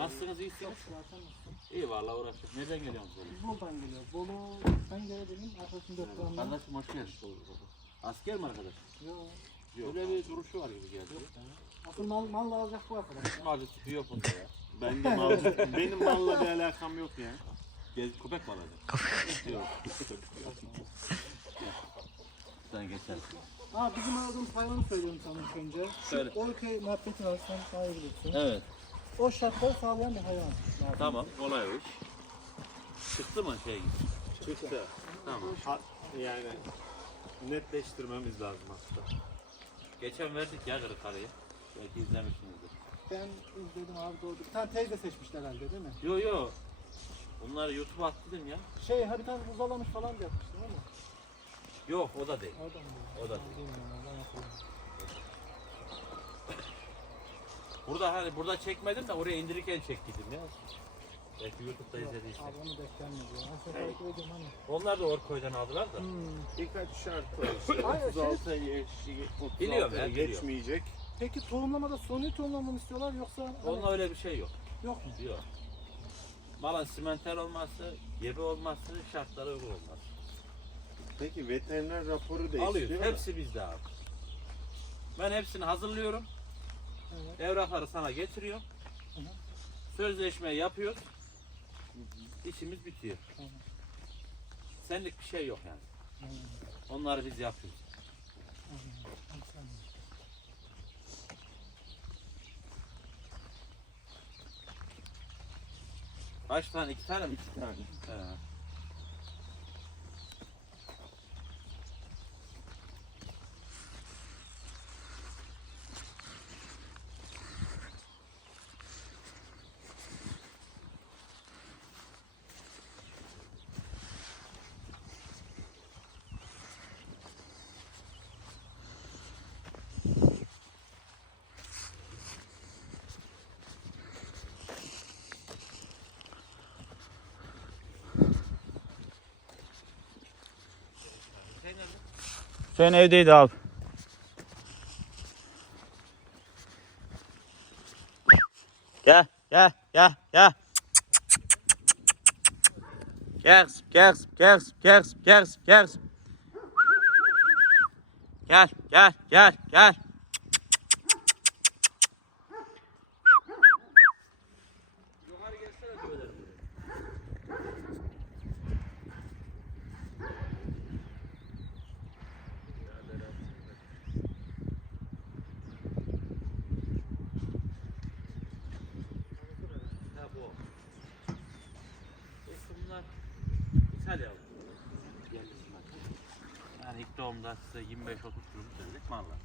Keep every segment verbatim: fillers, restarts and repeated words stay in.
Nasılsınız, iyisiniz? İyi vallahi uğraştık. Nereden geliyorsunuz böyle? Bolu'dan geliyor. Bolu'dan gelebilirim. Arkadaşım dört puanla. Kardeşim hoş geldin. Asker mi arkadaş? Yok. Yok. Öyle bir duruşu var gibi geldi. Asıl mal, mal alacak bu arkadaş. Malcı tipi yok bunda ya. Ben de malcı, benim malla bir alakam yok ya. Gez, köpek mi alacak? Yok. Sen geçersin. Ha bizim aldığımız hayvanı söylüyorum sana ilk önce. Söyle. Şu Orköy muhabbeti var, sen daha iyi bilirsin. Evet. O şartları sağlayan bir hayvan. lazım. Tamam. Kolay o iş. Çıktı mı şey gibi? Çıktı. Tamam. Ha, yani netleştirmemiz lazım aslında. Geçen verdik ya Kırıkkale'ye. Belki izlemişsinizdir. Ben izledim abi doğru. Bir tane teyze seçmişler herhalde değil mi? Yo yo. Bunları YouTube'a attım ya. Şey ha bir tane buzalamış falan yapmıştım ama. Yok o da değil. Oradan mı? O da değil. Bilmiyorum, oradan hatırlamıyorum. Burada hani burada çekmedim de oraya indirirken çektiydim ya. Belki YouTube'da Yok, izlediysen. abi onu beklenmedi ya. Ben seni takip ediyorum hani. Onlar da Orkoy'dan aldılar da. Hmm. Birkaç şart var işte. Hayır, otuz altı yaşı, Biliyorum otuz ya, altıya biliyorum. geçmeyecek. Peki tohumlamada suni tohumlamamı istiyorlar yoksa hani Onunla öyle bir şey yok. yok mu? Yok. Malın simenter olması, gebe olması, şartlara uygun olması. Peki veteriner raporu değiştiriyor Alıyoruz. mu? Hepsi bizde abi. Ben hepsini hazırlıyorum. Evet. Evrakları sana getiriyorum. Hı hı. Sözleşmeyi yapıyoruz. İşimiz bitiyor. Tamam. Senlik bir şey yok yani. Hmm. Onları biz yapıyoruz. Anladım. Kaç tane? İki tane mi? İki tane. He. Şey nerede? Sen evdeydi abi. Gel, gel, gel, gel. Gel, kızım, gel, kızım, gel, kızım, gel, kızım, gel, kızım, gel, kızım. Gel, gel, gel, gel. Yukarı gelsene düveler. Ha bu. İşte bunlar İtalya. Yerlisi zaten. Yani ilk doğumda size yirmi beş otuz kilo verecek mallar.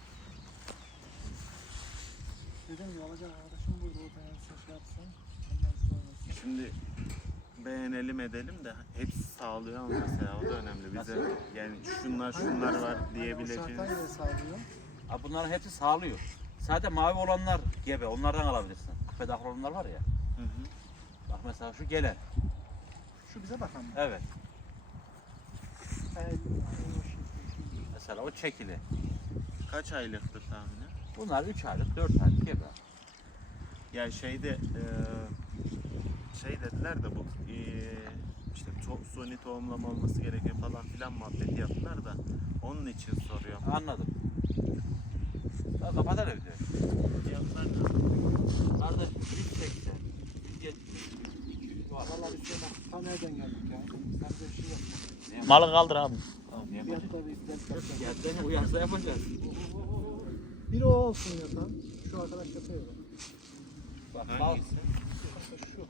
Dediğim gibi alacak arkadaşım buydu. O ben size şey yapsam. Ondan sonrası. Şimdi beğenelim edelim de hepsi sağlıyor ama mesela o da önemli bize. Yani şunlar şunlar var Hani o diyebileceğiniz. şarttan göre sağlıyor. Abi bunların hepsi sağlıyor. Sadece mavi olanlar gebe. Onlardan alabilirsin. Küpe dahil olanlar var ya. Hı hı. Bak mesela şu gelen. Şu bize bakan mı? Evet. El, ay, o şey. Mesela o çekili. Kaç aylıktır tahminen? Bunlar üç aylık, dört aylık gebe. Ya şeyde eee, şey dediler de bu eee, işte to, suni tohumlama olması gerekiyor falan filan muhabbeti yaptılar da onun için soruyorum. Anladım. Ya kapatar evde. Fiyatlar ne? Kardeş yüz seksen, yüz yetmiş, iki yüz var. Valla biz şöyle ta nereden geldik ya? Sen de bir şey yok. Ne Malı kaldır abi. Tamam, ne yapacağız? Fiyatları izler. Ya beni uyarsa yapacağız. Biri o olsun ya da. Şu arkadaş yapıyor. Bak Hangisi? Mesela şu.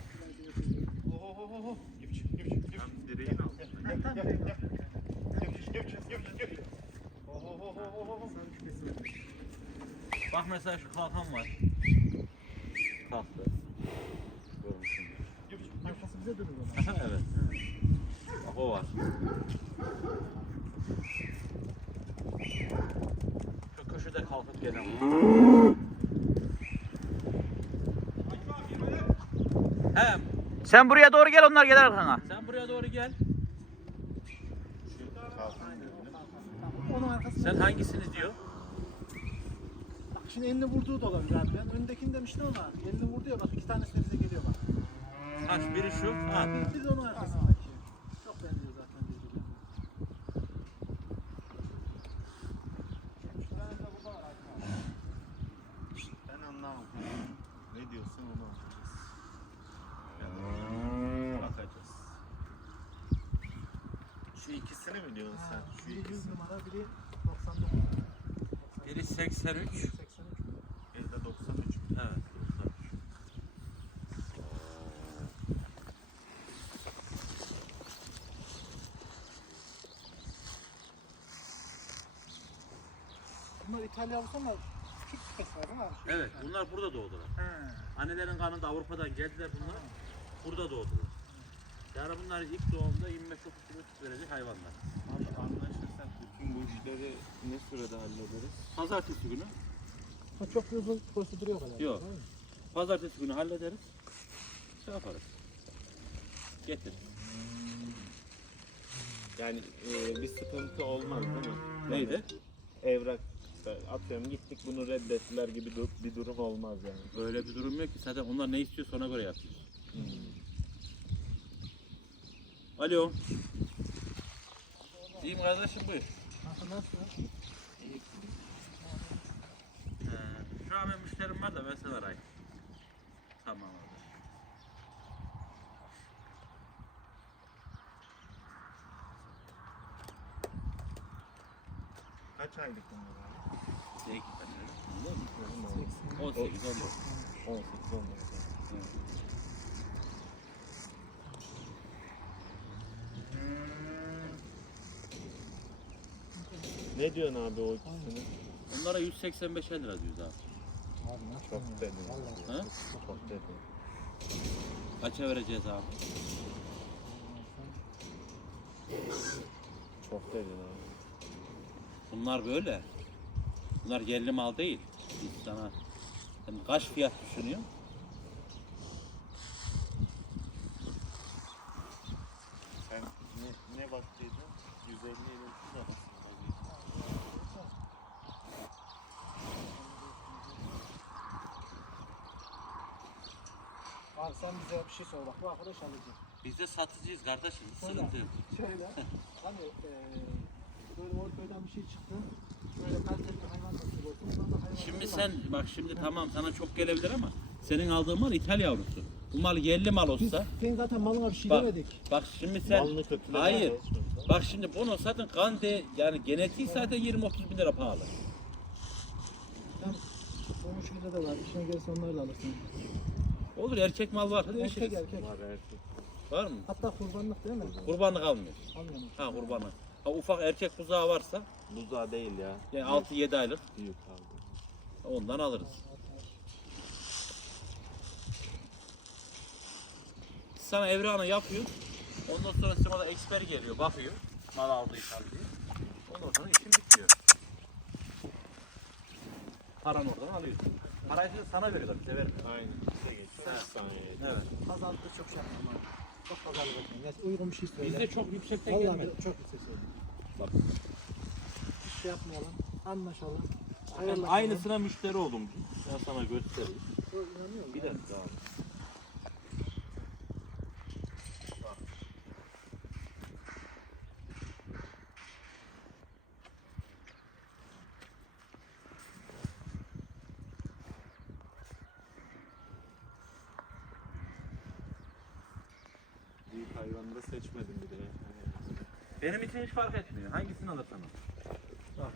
Tam direğin altında. Bak mesela şu kalkan var. Kalktı. Görmüşsün. Arkası bize dönür ona. evet. Bak o var. Şu köşede kalkıp gelen var. Hem Sen buraya doğru gel, onlar gelir arkana. sen buraya doğru gel. Onun arkası Sen hangisini diyor? bak Şimdi elini vurduğu da olabilir abi. Ben öndekini demiştim ama elini vurdu ya bak iki tanesi de bize geliyor bak. Kaç biri şu. Ha. Bir, bir de onun arkasındaki. Çok benziyor zaten birbirine. Şuranın da burada var arkadaşlar. Ben anlamadım. Ne diyorsun onu bakacağız. Bakacağız. Şu ikisini mi diyorsun sen? Şu Biri yüz ikisini. numara, biri doksan dokuz. Biri seksen üç. seksen üç. Elde doksan üç. Evet. doksan üç. Bunlar İtalya olsa ama Türk küpesi var değil mi abi? Şu Evet, küpeler. bunlar burada doğdular. He. Annelerin kanında Avrupa'dan geldiler bunlar. Burada doğdular. Yani bunlar ilk doğumda yirmi beş otuz kilo süt verecek hayvanlar. Abi anlaşırsak bütün bu işleri ne sürede hallederiz? Pazartesi günü. Ha, çok uzun prosedür yok herhalde. Yok. değil mi? Pazartesi günü hallederiz. Şey yaparız. Getiririz. Yani e, bir sıkıntı olmaz değil mi? Neydi? Evrak atıyorum gittik bunu reddettiler gibi dur- bir durum olmaz yani. Öyle bir durum yok ki. Zaten onlar ne istiyorsa ona göre yapıyoruz. Alo. İyiyim kardeşim buyur. Kanka nasıl? Ee, şu an benim müşterim var da ben seni arayayım. Tamam abi. Kaç aylık bunlar abi? Şey, on sekiz on dokuz. on sekiz on dokuz. Ne diyorsun abi o ikisini? Onlara yüz seksen beş lira diyoruz abi. Abi nasıl? Çok dedi. Vallahi. Ha? Çok dedi. Kaça vereceğiz abi? Çok dedi abi. Bunlar böyle. Bunlar yerli mal değil. Biz sana sen kaç fiyat düşünüyorsun? Sen ne, ne baktıydın? yüz elli ile üç arasında. Abi sen bize bir şey sor bak. Bu arkadaş alıcı. Biz de satıcıyız kardeşim. Şöyle. Sıkıntı yok. Şöyle. Hani eee böyle ortadan bir şey çıktı. Böyle kaliteli bir hayvan nasıl olsun. Bundan da hayvan Şimdi nasıl sen var? bak şimdi tamam sana çok gelebilir ama senin aldığın mal İtalya yavrusu. Bu mal yerli mal Biz olsa senin zaten malına bir şey Bak. demedik. bak şimdi sen Malını kötülemeye hayır. geçmiyorsun. Bak şimdi bunu zaten kan de yani genetiği zaten yirmi otuz bin lira pahalı. Sen sonuçunda da var. İşine gelirse onları da alırsın. Olur erkek mal var. Hadi Erkek erkek. erkek. Var erkek. Var mı? Hatta kurbanlık değil mi? Kurbanlık almıyor. Almıyor musun? Ha kurbanlık. Ha ufak erkek kuzağı varsa Buzağı değil ya. yani altı yedi aylık Büyük aldı. ondan alırız. Sana evrağını yapıyor. Ondan sonra sana da eksper geliyor, bakıyor. Mal aldıysan diye. Ondan sonra işin bitiyor. Paranı oradan alıyorsun. Parayı da sana veriyorlar, bize vermiyor. Aynen. Bize geçiyor. Bir saniye. Evet. Pazarlıkta çok şey yapmam abi. Çok pazarlık etmem. Yani uygun bir şey söyle. Bizde çok yüksekten Vallahi gelmedi. çok yüksek söyle. Bak. Bir şey yapmayalım. Anlaşalım. Ben Hayırlaşalım. aynısına müşteri oldum. Ben sana göstereyim. O inanıyor musun? Bir dakika abi. Büyük hayvanı da seçmedim bir de. Benim için hiç fark etmiyor. Hangisini alırsan al. Bak.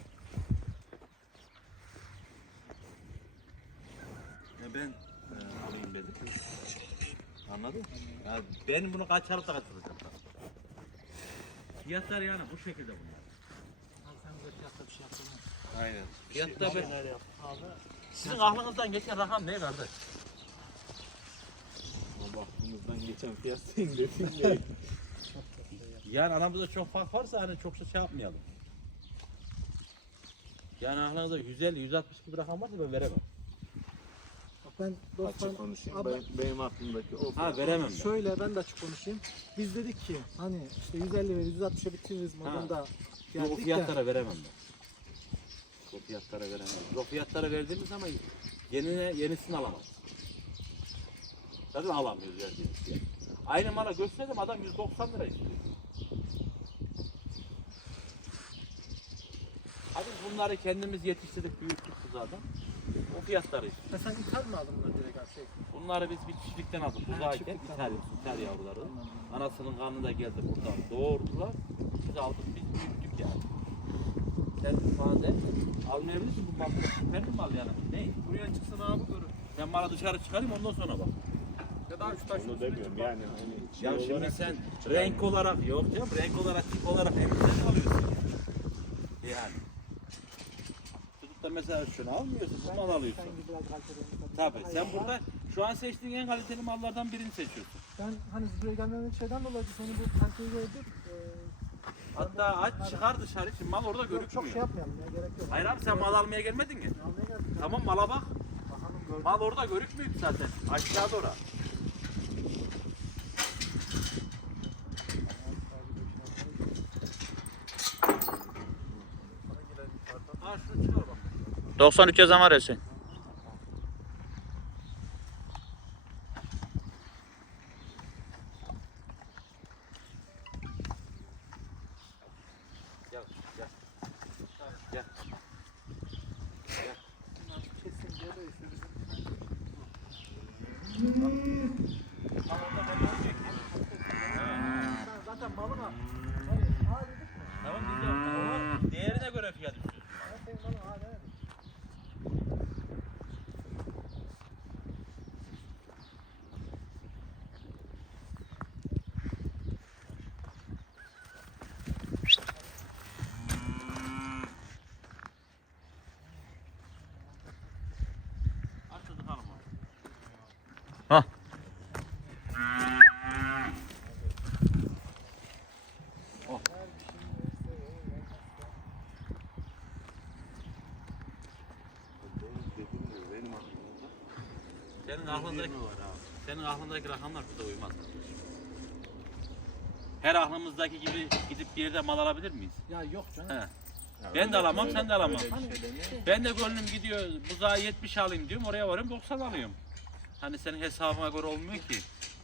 Ya ben e, alayım dedim. Anladın mı? Ya ben bunu kaç alıp da kaçıracağım. Fiyatlar yani bu şekilde bunlar. Abi sen bize fiyatta bir şey yaptın mı? Aynen. Fiyatlar ben... Neler yap? Abi. Sizin aklınızdan geçen rakam ne kardeş? Ama baktığımızdan geçen fiyat senin dediğin değil. Yani aramızda çok fark varsa hani çok şey yapmayalım. Yani aklınızda yüz elli yüz altmış gibi rakam varsa ben veremem. Bak ben dostlar... Açık konuşayım. Abi, Ben, benim aklımdaki o. Ha veremem ben. şöyle ben de açık konuşayım. Biz dedik ki hani işte yüz elli ve yüz altmışa bitiririz modunda Yok, o geldik de. fiyatlara veremem ben. o fiyatlara veremeyiz. O fiyatlara verdiğimiz zaman yenine, yenisini alamaz. Zaten alamıyoruz verdiğimiz fiyat. Aynı mala gösterdim adam yüz doksan lira istiyor. Hadi bunları kendimiz yetiştirdik, büyüttük zaten. O fiyatları istiyor. Ha, sen ithal mi aldın bunları direkt abi? Şey, Bunları biz bir çiftlikten aldık. Ha, Uzayken çiftlikten ithal, ithal yavruları. Anasının karnında geldi buradan doğurdular. Biz aldık, biz büyüttük yani. Sen fazla almayabilirsin bu mal. Süper bir mal yani. Ne? buraya çıksın abi görür. Ben malı dışarı çıkarayım ondan sonra bak. Ya da şu taş Onu demiyorum yani hani şey Ya şimdi olarak sen renk olarak yok canım, renk olarak tip olarak en güzel alıyorsun. Yani. Tutup da mesela şunu almıyorsun, bu mal alıyorsun. Sen gibi biraz kaliteli. Tabii sen Hayır, burada şu an seçtiğin en kaliteli mallardan birini seçiyorsun. Ben hani buraya gelmemin şeyden dolayı seni bu kaliteyi gördük. Ee, Hatta aç çıkar dışarı, şimdi mal orada yok, çok görükmüyor. şey yapmayalım ya, gerek yok. Hayır abi sen mal almaya gelmedin ki. Almaya geldik. Tamam mala bak. Bakalım gördük. Mal orada görükmüyor ki zaten. Aşağıda ora. Ha şunu çıkar bak. doksan üç yazan var ya sen. Gel gel. Gel. Kesin diye böyle işte bizim. Sen zaten malın al. Hani ha dedik mi? Tamam biz de ama değerine göre fiyat istiyoruz. Ha senin malın ha demedik. Açtık hanım abi. Hah. benim aklımda. Senin aklındaki Senin aklındaki rakamlar bize uymaz. Her aklımızdaki gibi gidip bir yerde mal alabilir miyiz? Ya yok canım. He. Ben de alamam, sen de alamam. Hani Ben de gönlüm gidiyor, buzağı yetmiş alayım diyorum, oraya varıyorum doksan alıyorum. Hani senin hesabına göre olmuyor ki.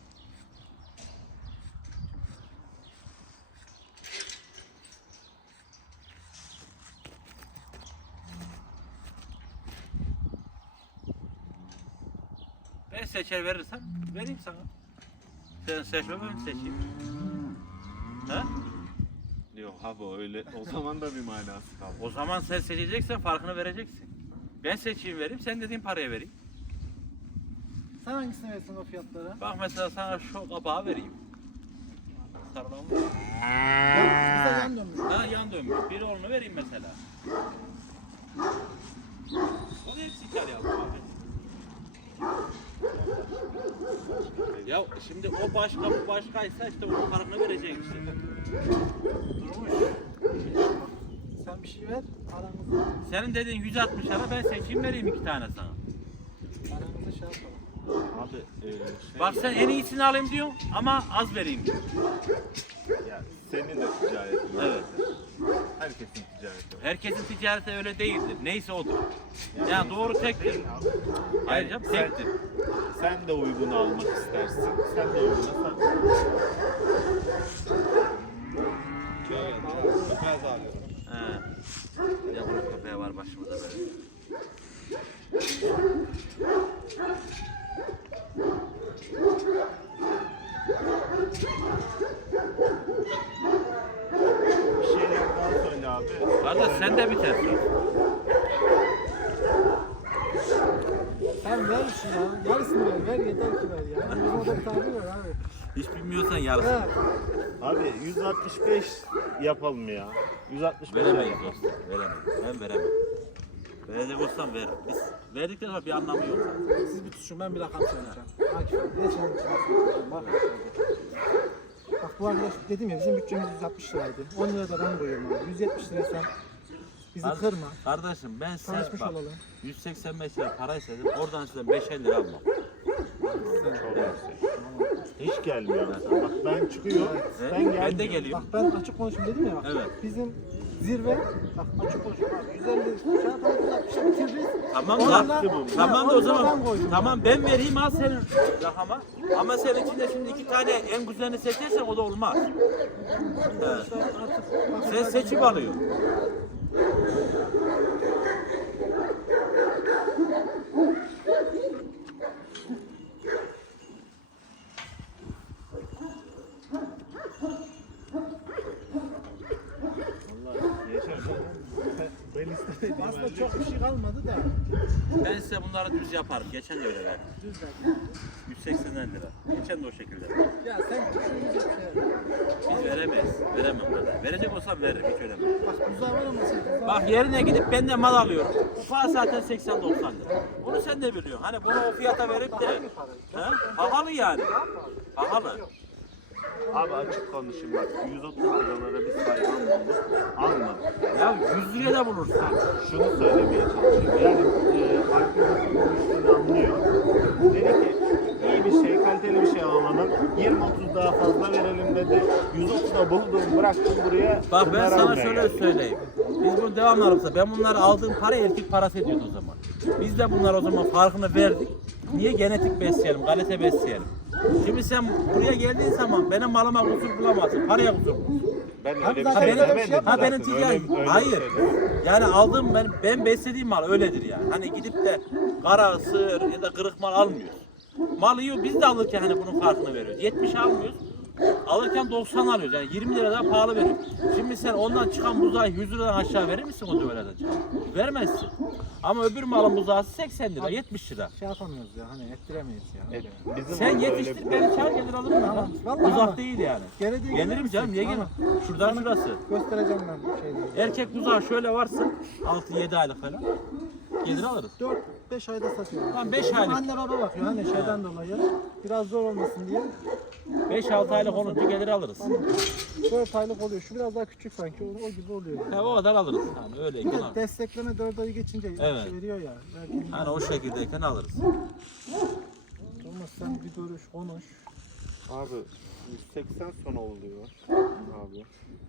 Ben seçer verirsem vereyim sana. Sen seçme ben seçeyim. Ha? Yok abi öyle o zaman da bir manası kaldı. O zaman sen seçeceksen farkını vereceksin. Ben seçeyim vereyim, sen dediğin paraya vereyim. sen hangisini verirsin o fiyatlara? Bak mesela sana şu kabağı vereyim. Sarılan mı? Ya, bize yan dönmüş. Ha yan dönmüş. Bir onu vereyim mesela. O da hepsi İtalya abi. Ya şimdi o başka bu başkaysa işte onun farkını vereceksin işte. Durmuş. Sen bir şey ver, aramızda, Senin dediğin yüz altmış lira ben seçeyim vereyim iki tane sana. aramızda şey yapalım. Abi e, şey Bak sen en iyisini alayım diyorsun ama az vereyim diyor. ya, senin de ticaretin. Evet. Herkesin ticareti. var. Herkesin ticareti öyle değildir. Neyse odur. Yani doğru tektir. Hayır canım sen- tektir. Sen de uygunu almak istersin. Sen de uyguna sat. He. Ya bunun köpeği var başımıza böyle. Bir şeyler daha söyle abi. Kardeş sen de biter. Sen ver şunu ya, yarısını ver, ver yeter ki ver ya. Bizim orada bir tabir var abi. Hiç bilmiyorsan yarısı. Ha, Abi yüz altmış beş yapalım ya. yüz altmış beş Veremeyiz yapalım. dostum. Veremeyiz. Ben veremem. Verecek olsam veririm. Biz verdikten sonra bir anlamı yok. siz bir tutuşun, ben bir rakam söyleyeceğim. Akif abi, ne senin için? Bak. Bak bu arkadaş dedim ya, bizim bütçemiz yüz altmış liraydı. on lira da ben koyuyorum abi. yüz yetmiş lira sen bizi Kar- kırma. Kardeşim ben sen Tanışmış bak olalım. yüz seksen beş lira para istedim. Oradan size beşer lira almam. Evet. Hiç gelmiyor mesela. Bak ben çıkıyor. Evet, Sen ben de gelmiyorsun. geliyorum. Bak ben açık konuşayım dedim ya bak. Evet. Bizim zirve. Bak açık konuşuyorum abi. yüz elli şey yaparız, yüz altmışa bitiririz. Tamam Ondan- da, Ha, tamam da o ondan zaman, ben koydum. tamam ben vereyim al senin rakama. Ama senin içinde şimdi iki tane en güzelini seçersen o da olmaz. He. İşte artık- Sen seçip alıyor. Ben istemediğim Aslında çok bir şey kalmadı da. Ben size bunları düz yaparım. Geçen de öyle verdim. Düz ver. yüz seksen lira. Geçen de o şekilde. Ya sen düşünecek şey. Biz veremeyiz. Veremem kadar. Verecek olsam veririm. Hiç öyle değil. Bak buzağı var ama sen buzağı Bak yerine gidip ben de mal alıyorum. Ufağı zaten seksen doksan lira. Bunu sen de biliyorsun. Hani bunu o fiyata verip de he? Pahalı yani. Pahalı. Abi açık konuşayım bak yüz otuz liralara biz hayvan bulduk. Almadık. Ya yüz liraya da bulursun. Şunu söylemeye çalışıyorum. Yani e, arkadaşım üstünü anlıyor. Dedi ki iyi bir şey, kaliteli bir şey alalım. yirmi otuz daha fazla verelim dedi. yüz otuza buldum, bıraktım buraya. Bak ben bunları sana almaya şöyle geldik. söyleyeyim. Biz bunu devamlı alırsa ben bunları aldığım para erkek parası ediyordu o zaman. Biz de bunlar o zaman farkını verdik. Niye genetik besleyelim, kalite besleyelim. Şimdi sen buraya geldiğin zaman benim malıma kusur bulamazsın, paraya kusur bulursun. Ben öyle Abi bir zaten şey öyle bir şey demedim yapma. Ha zaten. benim Öyle- ticaret, öyle bir hayır. şey demedim. Yani aldığım ben, ben beslediğim mal öyledir yani. Hani gidip de kara, sığır ya da kırık mal almıyoruz. Mal yiyor biz de alırken hani bunun farkını veriyoruz. yetmiş almıyoruz. Alırken doksan alıyoruz. Yani yirmi lira daha pahalı veriyoruz. Şimdi sen ondan çıkan buzağı yüz liradan aşağı verir misin o döveleden çıkan? Vermezsin. Ama öbür malın buzağı seksen lira, yetmiş lira. şey yapamıyoruz ya hani ettiremeyiz ya. Evet, bizim Sen orada öyle yetiştir bir- beni çağır gelir alırım Tamam, ben. vallahi Uzak ama. değil yani. Gene değil, Gelirim gelirsin. canım niye gelmem? Şuradan şurası. Göstereceğim ben şeyleri. Erkek buzağı şöyle varsa altı yedi aylık falan. Gelir alırız. dört beş ayda satıyoruz. Tamam, beş Bizim aylık. Anne baba bakıyor hani şeyden dolayı. Biraz zor olmasın diye. beş altı aylık olunca gelir alırız. dört aylık oluyor. Şu biraz daha küçük sanki. O, o gibi oluyor. Yani. Ha, o kadar alırız. Yani Bir öyleyken de alırız. destekleme dört ayı geçince Evet. şey veriyor ya. Belki Hani o şekildeyken alırız. olmaz sen bir görüş konuş. Abi yüz seksen son oluyor. Abi.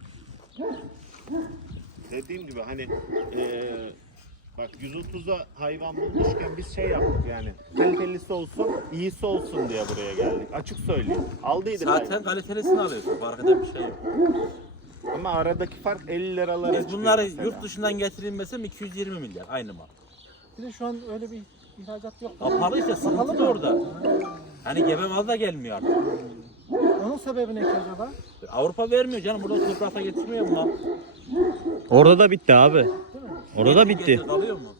Dediğim gibi hani eee bak yüz otuza hayvan bulmuşken biz şey yaptık yani. Kalitelisi olsun, iyisi olsun diye buraya geldik. Açık söyleyeyim. Aldıydık Zaten hayvan. kalitelisini alıyorsun. Fark eden bir şey yok. Ama aradaki fark elli liralara Biz çıkıyor bunları mesela. yurt dışından getirilmesem iki yüz yirmi milyar aynı mal. Bir de şu an öyle bir ihracat yok. Kapalı işte sıkıntı da orada. Hani gebe mal da gelmiyor artık. Onun sebebi ne ki acaba? Avrupa vermiyor canım. Burada toprakta getirmiyor mu mal? Orada da bitti abi. Orada da Getir, bitti. getir, kalıyor mu?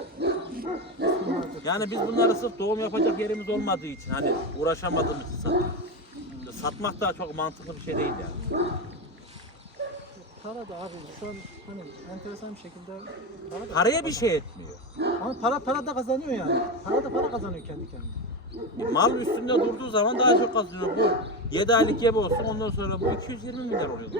Yani biz bunları sırf doğum yapacak yerimiz olmadığı için hani uğraşamadığımız için sattık. Satmak da çok mantıklı bir şey değil yani. Para da abi şu an hani enteresan bir şekilde para da, Paraya bir şey etmiyor. ama para para da kazanıyor yani. Para da para kazanıyor kendi kendine. E, mal üstünde durduğu zaman daha çok kazanıyor. Bu yedi aylık gebe olsun ondan sonra bu iki yüz yirmi milyar oluyor.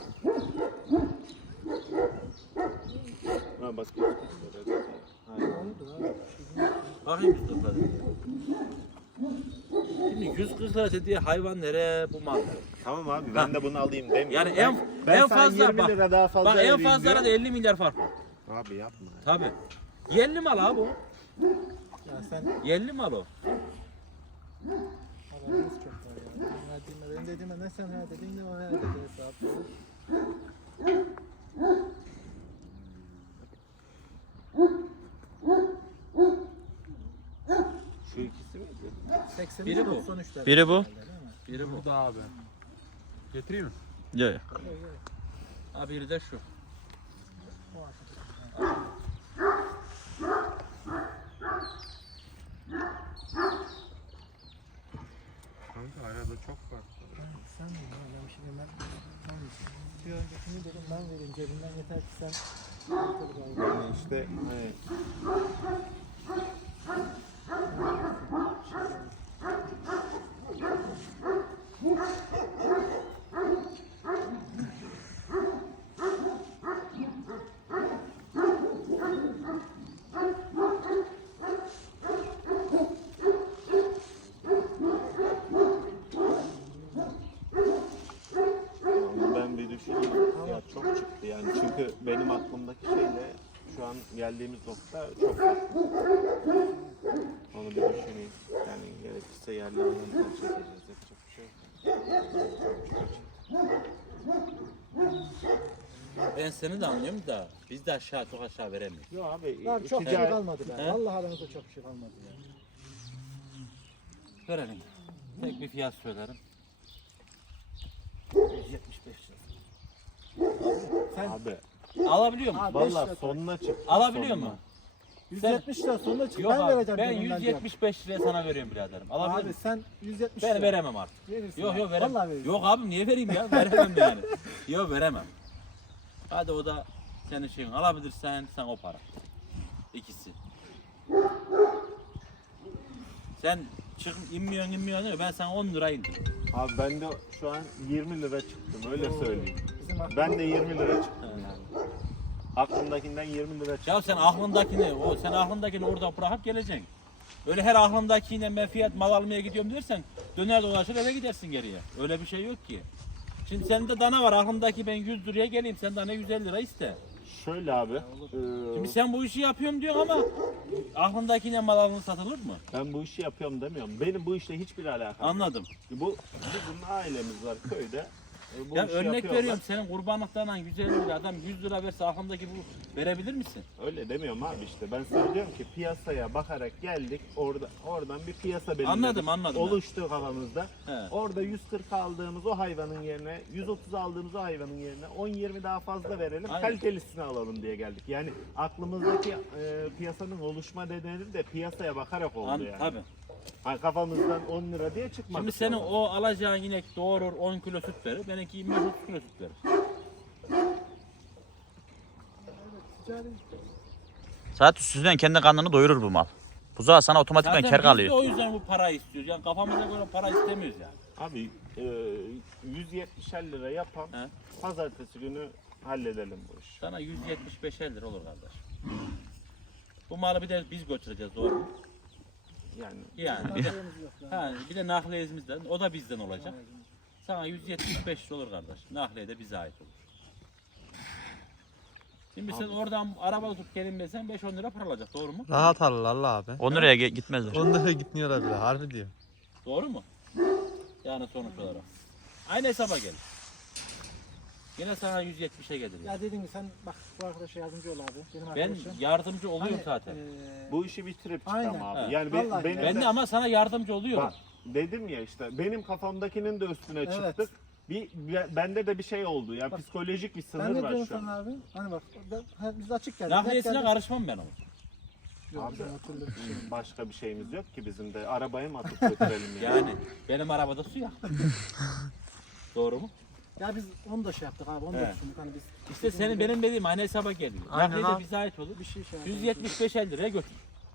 Ha bak. Oldu abi. Bakayım yüz kırk lira. Şimdi yüz kırk lira dediği hayvan nere bu mal? Tamam abi ben de bunu alayım demiyorum. Yani en ben en sana fazla yirmi bak, lira daha fazla bak en vereyim fazla diyorum. da elli milyar fark var. Abi yapma. Tabii. Yerli mal abi o. Ya sen Yerli mal o. paranız çok var ya. Benim verdiğime, benim dediğime ne sen he dedin ne o he dedi hesap. Şu ikisi mi? seksen Biri bu. doksan üçler. Biri bu. Biri bu. Burada abi. Getireyim mi? Ya. Ha biri de şu. Kanka arada çok fark var. Sen mi? Ben bir şey demem. Ben bir öncekini dedim ben vereyim cebimden yeter ki sen. Yani işte hani onu ben bir düşüneyim. Ya çok çıktı yani çünkü Çünkü benim aklımdaki şeyle şu an geldiğimiz nokta çok farklı. Onu bir düşüneyim. Yani gerekirse yerli alanı çekeceğiz. Yapacak bir şey yok. Ben seni de anlıyorum da biz de aşağı çok aşağı veremiyoruz. Yok abi. Lan çok şey ticaret- kalmadı be. He? Vallahi aramızda çok şey kalmadı ya. Verelim. Tek bir fiyat söylerim. yüz yetmiş beş lira. Sen Abi Alabiliyor musun? Abi, beş valla lira sonuna çık. Alabiliyor sonuna. musun? yüz yetmiş lira sonunda çık. Yok Ben abi, vereceğim. ben canım, yüz yetmiş beş liraya sana veriyorum biraderim. Alabilir Abi misin? sen yüz yetmiş Ben lira. veremem artık. Verirsin Yok abi. yok veremem. Vallahi verirsin. Yok abi niye vereyim ya? Veremem yani. Yok veremem. Hadi o da senin şeyin. Alabilirsen sen o para. İkisi. Sen çık inmiyorsun inmiyorsun diyor. Ben sana on lira indim. Abi ben de şu an yirmi lira çıktım öyle söyleyeyim. Bizim aklımda- Ben de yirmi lira çıktım yani. Aklımdakinden yirmi lira çıktı. Ya sen aklındakini, o sen aklındakini orada bırakıp geleceksin. Öyle her aklındakiyle ben fiyat mal almaya gidiyorum dersen döner dolaşır eve gidersin geriye. Öyle bir şey yok ki. Şimdi sende dana var aklımdaki ben yüz liraya geleyim sen dana yüz elli lira iste. Şöyle abi. e, Şimdi sen bu işi yapıyorum diyorsun ama aklındakine mal alınır satılır mı? ben bu işi yapıyorum demiyorum. Benim bu işle hiçbir alakam yok. Anladım. Bu bizim ailemiz var köyde. E, bu Ya işi örnek yapıyorlar. veriyorum senin kurbanlıklarla yüz elli lira adam yüz lira verse aklındaki bu verebilir misin? Öyle demiyorum abi işte. Ben sana diyorum ki piyasaya bakarak geldik. Orada oradan bir piyasa belirledik. Anladım, anladım ben. Oluştu kafamızda. He. Orada yüz kırk aldığımız o hayvanın yerine yüz otuz aldığımız o hayvanın yerine on yirmi daha fazla verelim. Aynen. Kalitelisini alalım diye geldik. Yani aklımızdaki e, piyasanın oluşma nedeni de piyasaya bakarak oldu An, yani. tabii. Hani kafamızdan on lira diye çıkmadı. Şimdi senin sonra. o alacağın inek doğurur on kilo süt verir. Benimki yirmi beş otuz kilo süt verir. Ticari. Zaten üstünden kendi karnını doyurur bu mal. Buzağı sana otomatikman Zaten kar biz de kalıyor. o yüzden bu parayı istiyoruz. Yani kafamıza göre para istemiyoruz yani. Abi e, yüz yetmişer lira yapan He. pazartesi günü halledelim bu işi. Sana yüz yetmiş beş lira olur kardeş. Bu malı bir de biz götüreceğiz doğru mu? Yani Yani. Haberimiz yok lan. Ha, bir de nakliyemizden o da bizden olacak. Sana yüz yetmiş beş lira olur kardeş. Nakliye de bize ait olur. Şimdi sen oradan araba tutup gelin desen beş on lira para alacak doğru mu? Rahat alırlar abi. on liraya ge- gitmezler. Onlara gitmiyorlar bile harbi diyor. Doğru mu? Yani sonuç olarak. Aynı hesaba gelir. Yine sana yüz yetmişe gelir. Yani. Ya dediğim gibi sen bak bu arkadaşa yardımcı ol abi. Benim Ben arkadaşım. yardımcı oluyorum Hani, zaten. eee, bu işi bitirip Aynen. çıkalım abi. Ha. Yani be- Vallahi benim Ben de- de ama sana yardımcı oluyorum. Bak, dedim ya işte benim kafamdakinin de üstüne Evet. çıktık. Bir, bir- bende de bir şey oldu ya Bak, psikolojik bir ben sınır ne var diyorum şu an. sana abi? Hani bak ben, ha, biz açık geldik. Nakliyesine Net geldik. karışmam ben ama. Yok, Abi, bizim o türlü bir şey yok. Başka bir şeyimiz yok ki bizim de arabaya mı atıp götürelim yani. Yani benim arabada su ya. Doğru mu? Ya biz onu da şey yaptık abi. Onu da He. düşündük. Hani biz İşte senin benim dediğim aynı hesaba geliyor. Aynen Nakliye de abi. bize ait olur. bir şey şey yüz yetmiş beş liraya götür.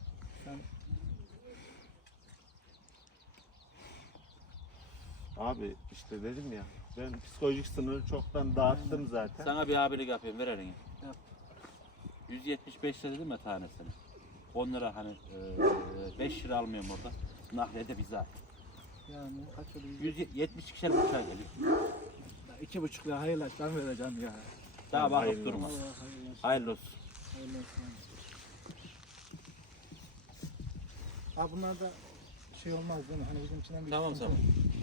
Abi işte dedim ya ben psikolojik sınırı çoktan dağıttım zaten. Sana bir abilik yapayım ver elini. Yap. yüz yetmiş beş lira dedim ya tanesini. on lira hani beş lira almıyorum orada. Nakliye de bize ait. Yani kaç oldu? yüz yetmiş ikişer buçuğa geliyor. Ya iki buçuk lira hayırlı ben vereceğim ya. Daha bakıp Hayırlı durma. Allah hayırlı olsun. Hayırlı olsun. Hayırlı olsun. Abi bunlarda şey olmaz değil mi? Hani bizim içinden bir Tamam sıkıntı tamam.